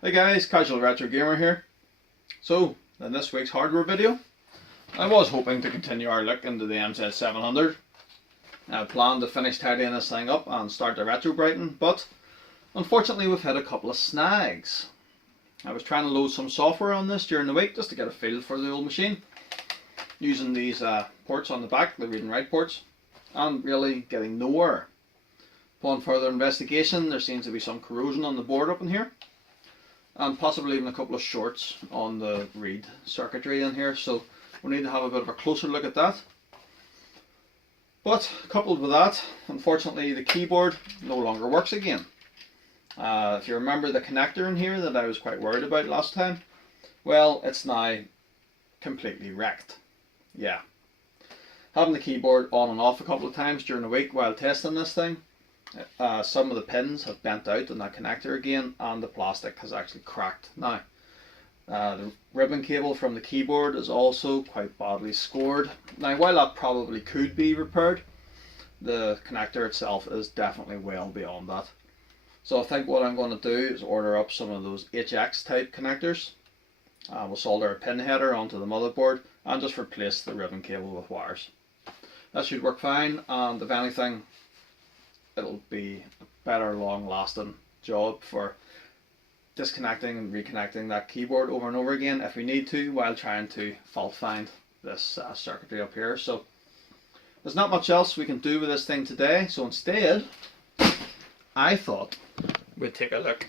Hey guys, Casual Retro Gamer here. So, in this week's hardware video, I was hoping to continue our look into the MZ700. I planned to finish tidying this thing up and start the retro brighten, but unfortunately we've had a couple of snags. I was trying to load some software on this during the week just to get a feel for the old machine, using these ports on the back, the read and write ports, and really getting nowhere. Upon further investigation, there seems to be some corrosion on the board up in here, and possibly even a couple of shorts on the read circuitry in here, so we need to have a bit of a closer look at that. But coupled with that, unfortunately the keyboard no longer works again. If you remember the connector in here that I was quite worried about last time, well, it's now completely wrecked. Yeah. Having the keyboard on and off a couple of times during the week while testing this thing, some of the pins have bent out on that connector again, and the plastic has actually cracked now. The ribbon cable from the keyboard is also quite badly scored. Now, while that probably could be repaired, the connector itself is definitely well beyond that. So I think what I'm going to do is order up some of those HX type connectors. We'll solder a pin header onto the motherboard and just replace the ribbon cable with wires. That should work fine, and if anything, it'll be a better long lasting job for disconnecting and reconnecting that keyboard over and over again if we need to, while trying to fault find this circuitry up here. So there's not much else we can do with this thing today, so instead I thought we'd take a look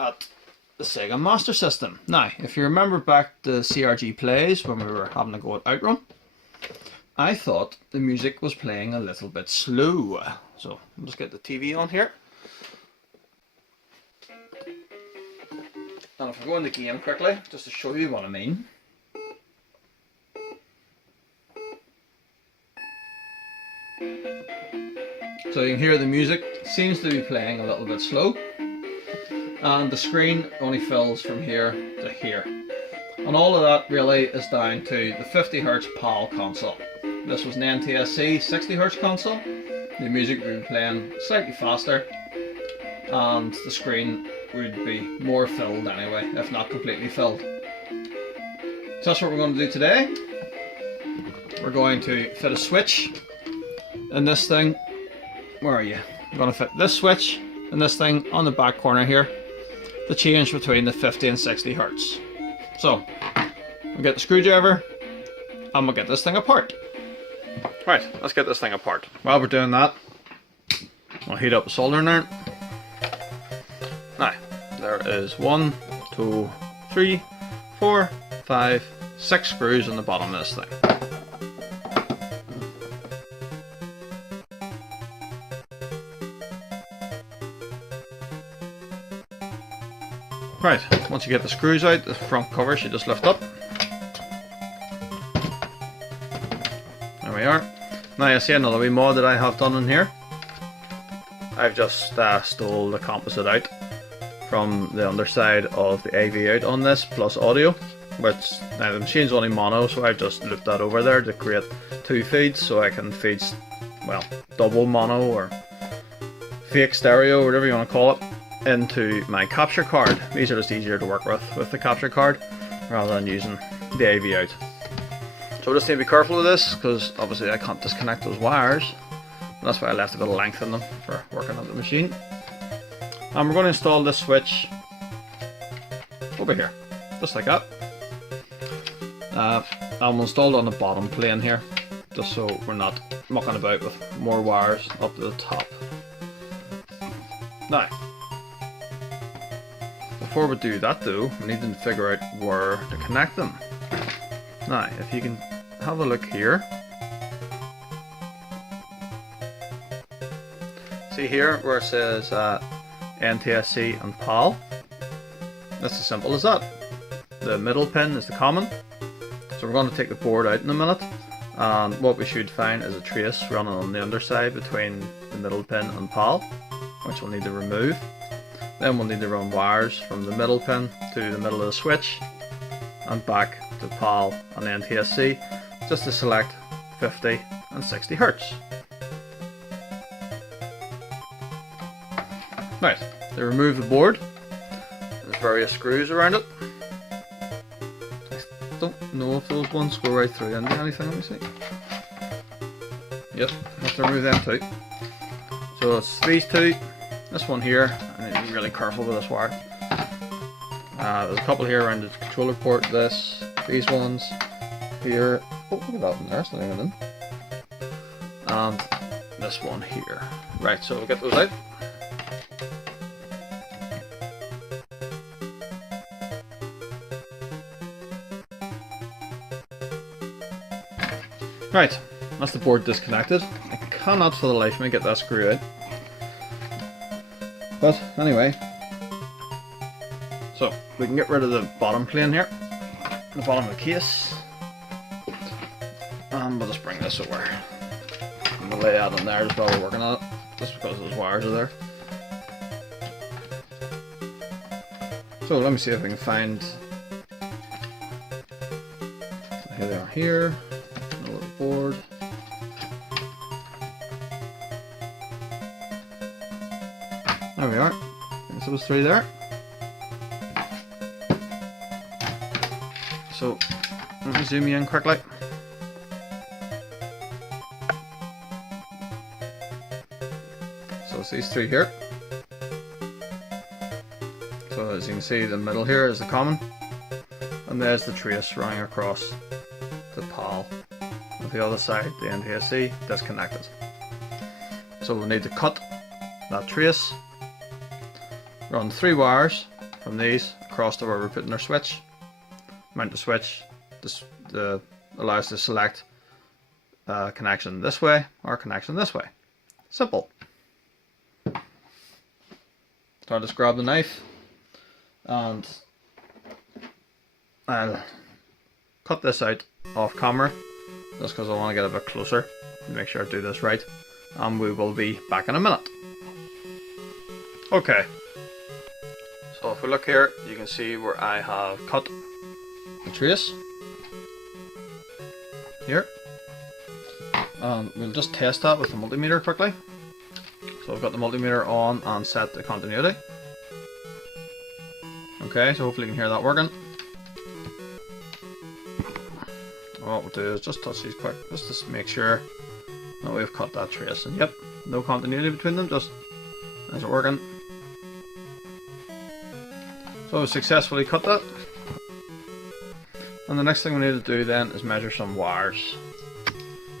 at the Sega Master System. Now, if you remember back to CRG plays when we were having a go at Outrun, I thought the music was playing a little bit slow. So I'll just get the TV on here. And if I go in the game quickly, just to show you what I mean. So you can hear the music seems to be playing a little bit slow. And the screen only fills from here to here. And all of that really is down to the 50Hz PAL console. This was an NTSC 60Hz console. The music would be playing slightly faster, and the screen would be more filled anyway, if not completely filled. So that's what we're going to do today. We're going to fit a switch in this thing. Where are you? I'm going to fit this switch in this thing on the back corner here to change between the 50 and 60 Hz. So we'll get the screwdriver and we'll get this thing apart. Right, let's get this thing apart. While we're doing that, I'll heat up the soldering iron. Now, there is 1, 2, 3, 4, 5, 6 screws on the bottom of this thing. Right, once you get the screws out, the front cover should just lift up. There we are. Now you see another wee mod that I have done in here. I've just stole the composite out from the underside of the AV out on this, plus audio, which now the machine's only mono, so I've just looped that over there to create 2 feeds, so I can feed, well, double mono or fake stereo, whatever you want to call it, into my capture card. These are just easier to work with the capture card rather than using the AV out. So we just need to be careful with this, because obviously I can't disconnect those wires. And that's why I left a bit of length in them for working on the machine. And we're going to install this switch over here, just like that. I'm installed on the bottom plane here, just so we're not mucking about with more wires up to the top. Now, before we do that though, we need to figure out where to connect them. Now, if you can have a look here. See here where it says NTSC and PAL. That's as simple as that. The middle pin is the common. So we're going to take the board out in a minute, and what we should find is a trace running on the underside between the middle pin and PAL, which we'll need to remove. Then we'll need to run wires from the middle pin to the middle of the switch and back to PAL and NTSC, just to select 50 and 60 Hz. Right, to remove the board, There's various screws around it. I don't know if those ones go right through into anything. Let me see. Yep, have to remove them too. So it's these two, this one here, and you need to be really careful with this wire. There's a couple here around the controller port, these ones here. Oh, look at that one there, it's not even in. And this one here. Right, so we'll get those out. Right, that's the board disconnected. I cannot for the life of me get that screw out. But anyway, so we can get rid of the bottom plane here, the bottom of the case, and we'll just bring this over. And we'll lay that on there just while we're working on it, just because those wires are there. So let me see if we can find. So here they are here. Board. There we are. So there's three there. So let me zoom you in quickly. So it's these three here. So as you can see, the middle here is the common, and there's the trace running across the PAL. The other side, the NTSC, disconnected. So we need to cut that trace, run 3 wires from these across to where we're putting our switch, mount the switch, allow us to select connection this way or connection this way. Simple. So I'll just grab the knife and I'll cut this out off camera, just because I want to get a bit closer and make sure I do this right, and we will be back in a minute. Okay, so if we look here, you can see where I have cut the trace here, and we'll just test that with the multimeter quickly. So I've got the multimeter on and set the continuity. Okay, so hopefully you can hear that working. What we'll do is just touch these quick, just to make sure that we've cut that trace. And yep, no continuity between them, just is it working? So we've successfully cut that. And the next thing we need to do then is measure some wires.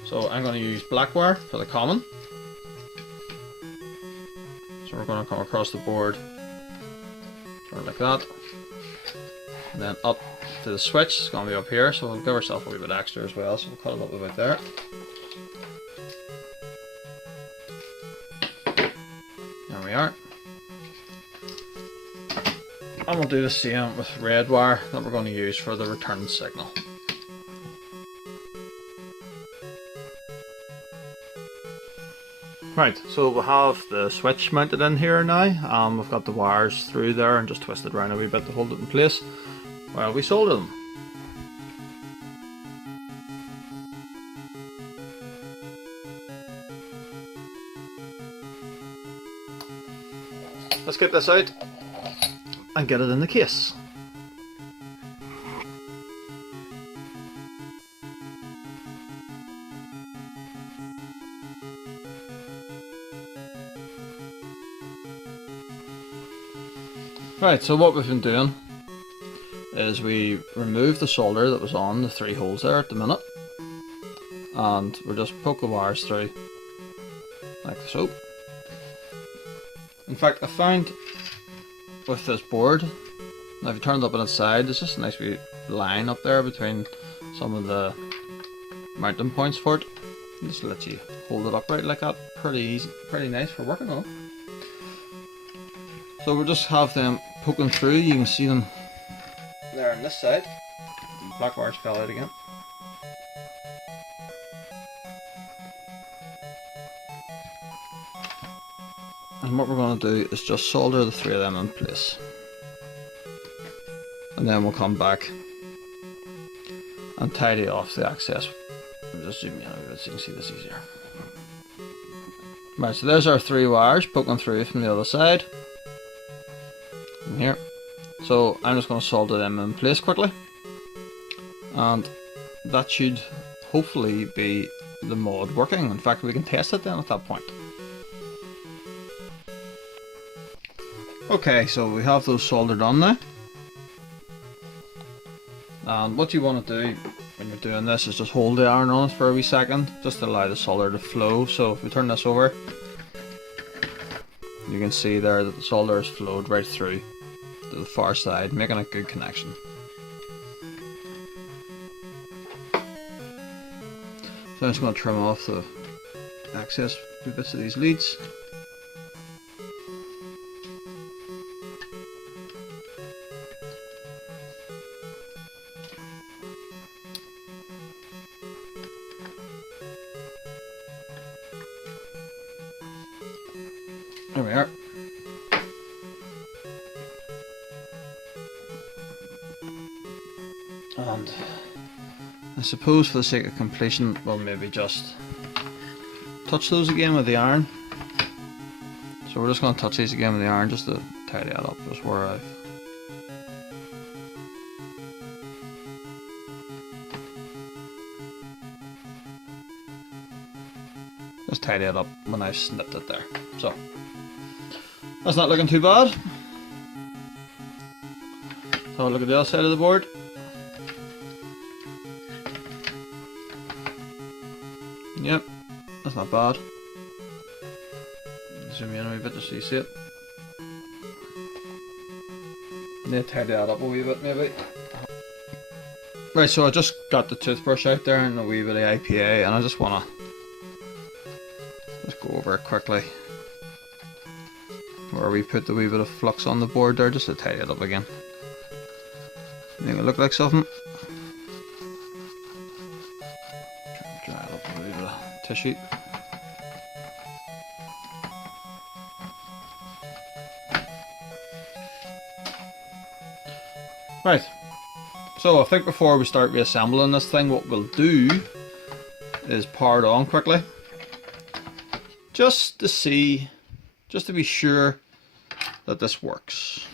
So I'm going to use black wire for the common. So we're going to come across the board, sort of like that, and then up to the switch. It's going to be up here, so we'll give ourselves a wee bit extra as well, so we'll cut it up about there. There we are. And we'll do the same with red wire that we're going to use for the return signal. Right, so we have the switch mounted in here now. We've got the wires through there and just twisted around a wee bit to hold it in place while we solder them. Let's get this out and get it in the case. Right, so what we've been doing is we removed the solder that was on the 3 holes there at the minute, and we're just poking the wires through like so. In fact, I found with this board, now if you turn it up on its side, there's just a nice wee line up there between some of the mounting points for it. Just let you hold it upright like that. Pretty easy, pretty nice for working on it. So we'll just have them poking through. You can see them there on this side. The black wires fell out again. And what we're going to do is just solder the 3 of them in place. And then we'll come back and tidy off the access. I'll just zoom in a bit so you can see this easier. Right, so there's our 3 wires poking through from the other side. From here. So I'm just going to solder them in place quickly, and that should hopefully be the mod working. In fact, we can test it then at that point. Okay, so we have those soldered on now. And what you want to do when you're doing this is just hold the iron on it for a wee second, just to allow the solder to flow. So if we turn this over, you can see there that the solder has flowed right through to the far side, making a good connection. So I'm just going to trim off the excess bits of these leads. There we are. And I suppose for the sake of completion, we'll maybe just touch those again with the iron. So we're just going to touch these again with the iron just to tidy that up, just where I've just tidy it up when I've snipped it there. So that's not looking too bad. So look at the other side of the board. Yep, that's not bad. Zoom in a wee bit just so you see it. Need to tidy that up a wee bit maybe. Right, so I just got the toothbrush out there and a wee bit of IPA, and I just want to just go over it quickly where we put the wee bit of flux on the board there, just to tidy it up again. Make it look like something. Dry it up with a wee bit of tissue. Right, so I think before we start reassembling this thing, what we'll do is power it on quickly, just to be sure that this works.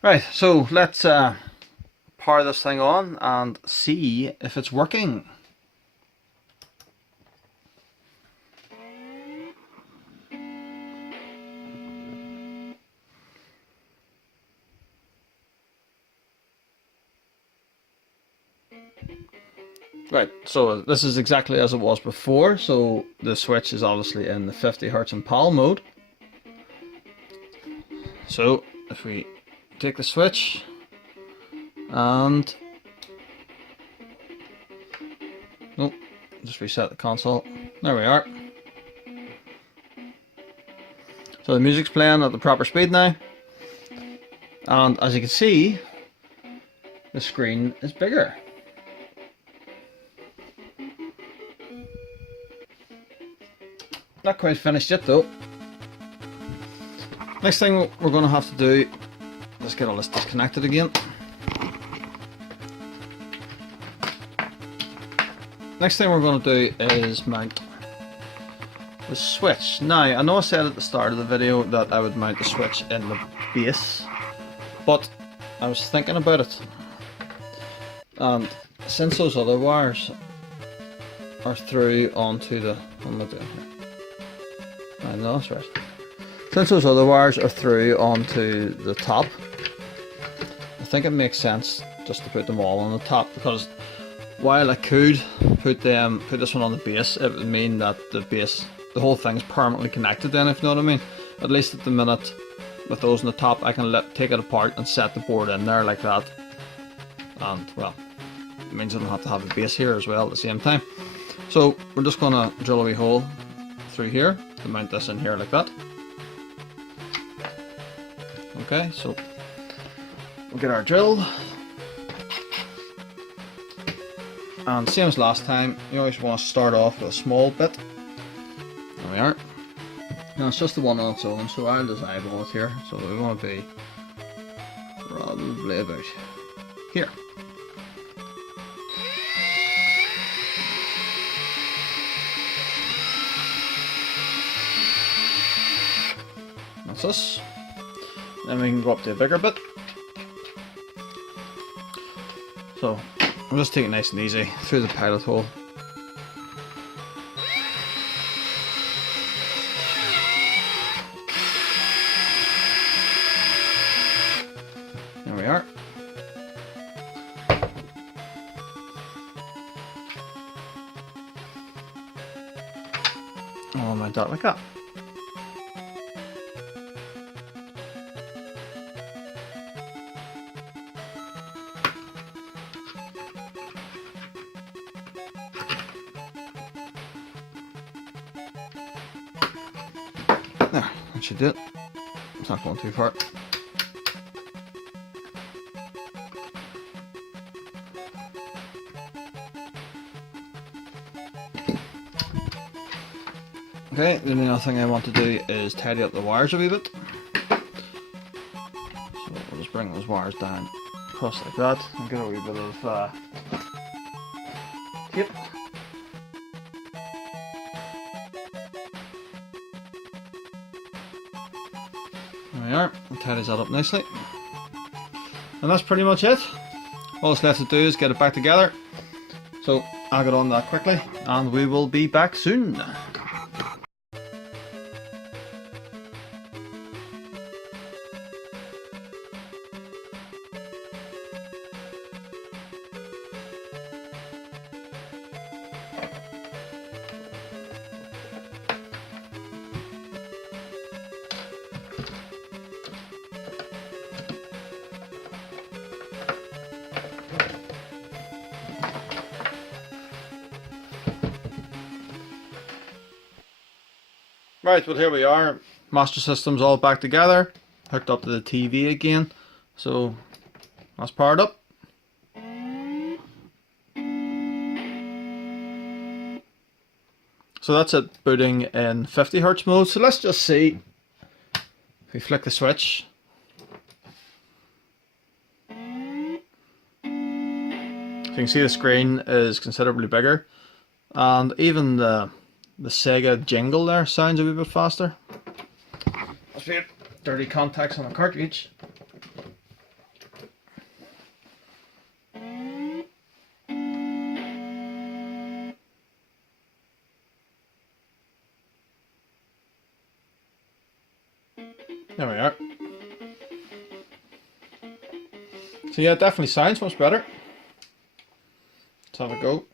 Right, so let's power this thing on and see if it's working. Right, so this is exactly as it was before. So the switch is obviously in the 50 Hz and PAL mode. So if we take the switch and nope, just reset the console. There we are. So the music's playing at the proper speed now, and as you can see, the screen is bigger. Not quite finished yet though. Next thing we're going to have to do, let's get all this disconnected again. Next thing we're going to do is mount the switch. Now, I know I said at the start of the video that I would mount the switch in the base, but I was thinking about it. And since those other wires are through onto the... what am I doing here? I know, that's right. Since those other wires are through onto the top, I think it makes sense just to put them all on the top, because while I could put this one on the base, it would mean that the whole thing is permanently connected then, if you know what I mean. At least at the minute, with those on the top, I can take it apart and set the board in there like that. And, well, it means I don't have to have a base here as well at the same time. So, we're just going to drill a wee hole through here to mount this in here like that. Okay, so we'll get our drill, and same as last time, you always want to start off with a small bit. There we are. Now it's just the one on its own, so I'll just eyeball it here. So we want to be probably about here. That's us. Then we can go up to a bigger bit. So I'm just taking it nice and easy through the pilot hole. There we are. Oh, my dot like that. There, that should do it. It's not going too far. Okay, the only other thing I want to do is tidy up the wires a wee bit. So we'll just bring those wires down across like that and get a wee bit of tape. There we are, it tidies that up nicely. And that's pretty much it. All that's left to do is get it back together. So I'll get on that quickly and we will be back soon. Right, well here we are, Master System's all back together, hooked up to the TV again, so that's powered up. So that's it booting in 50Hz mode, so let's just see, if we flick the switch, so you can see the screen is considerably bigger, and even the Sega jingle there sounds a wee bit faster. Let's see it. Dirty contacts on the cartridge. There we are. So yeah, it definitely sounds much better. Let's have a go.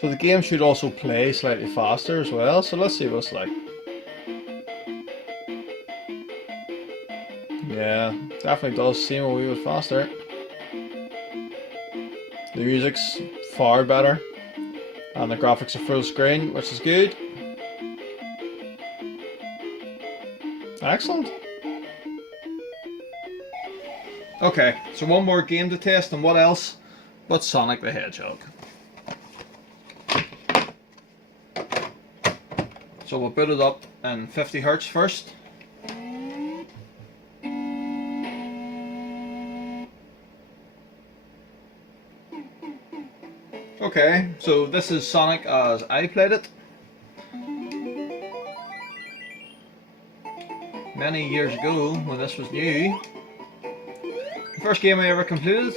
So the game should also play slightly faster as well, so let's see what it's like. Yeah, definitely does seem a wee bit faster. The music's far better, and the graphics are full screen, which is good. Excellent. Okay, so one more game to test, and what else but Sonic the Hedgehog. So we'll boot it up in 50Hz first. Okay, so this is Sonic as I played it. Many years ago when this was new. The first game I ever completed.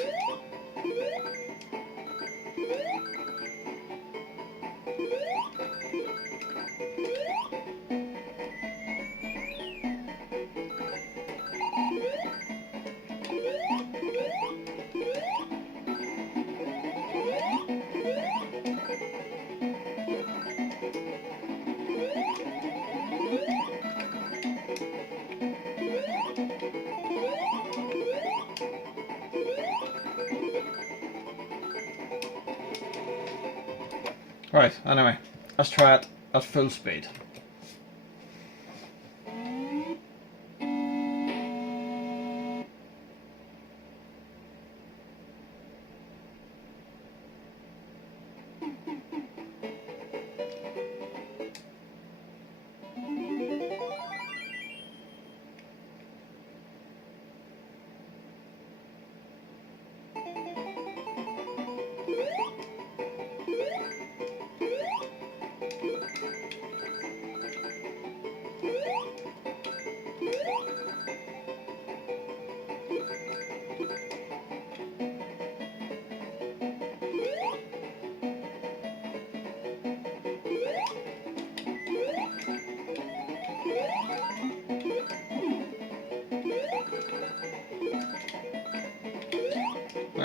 Right, anyway, let's try it at full speed.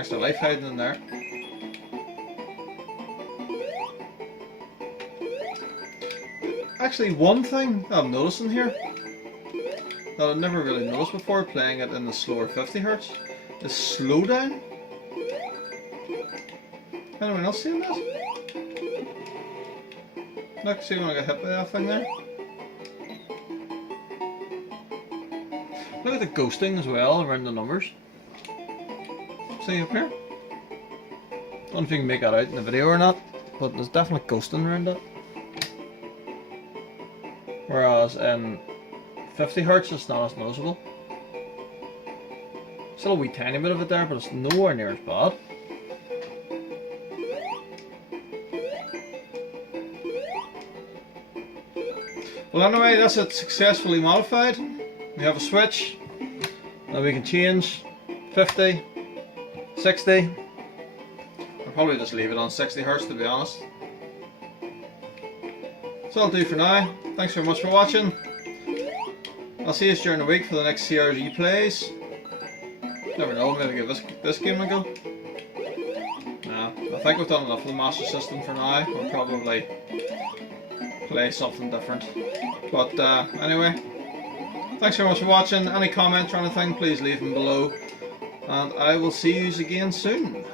extra life hiding in there. Actually, one thing I'm noticing here that I've never really noticed before playing it in the slower 50 Hz is slowdown. Anyone else seeing that? Look, see when I get hit by that thing there? Look at the ghosting as well around the numbers. See up here? Don't know if you can make that out in the video or not, but there's definitely ghosting around it. Whereas in 50 Hz it's not as noticeable. Still a wee tiny bit of it there, but it's nowhere near as bad. Well, anyway, that's it, successfully modified. We have a switch. Now we can change 50, 60. I'll probably just leave it on 60 Hz to be honest. So that'll do for now. Thanks very much for watching. I'll see you during the week for the next CRG plays. Never know, maybe give this game a go. Nah, I think we've done enough of the Master System for now. We'll probably play something different. But anyway, thanks very much for watching. Any comments or anything, please leave them below. And I will see you again soon.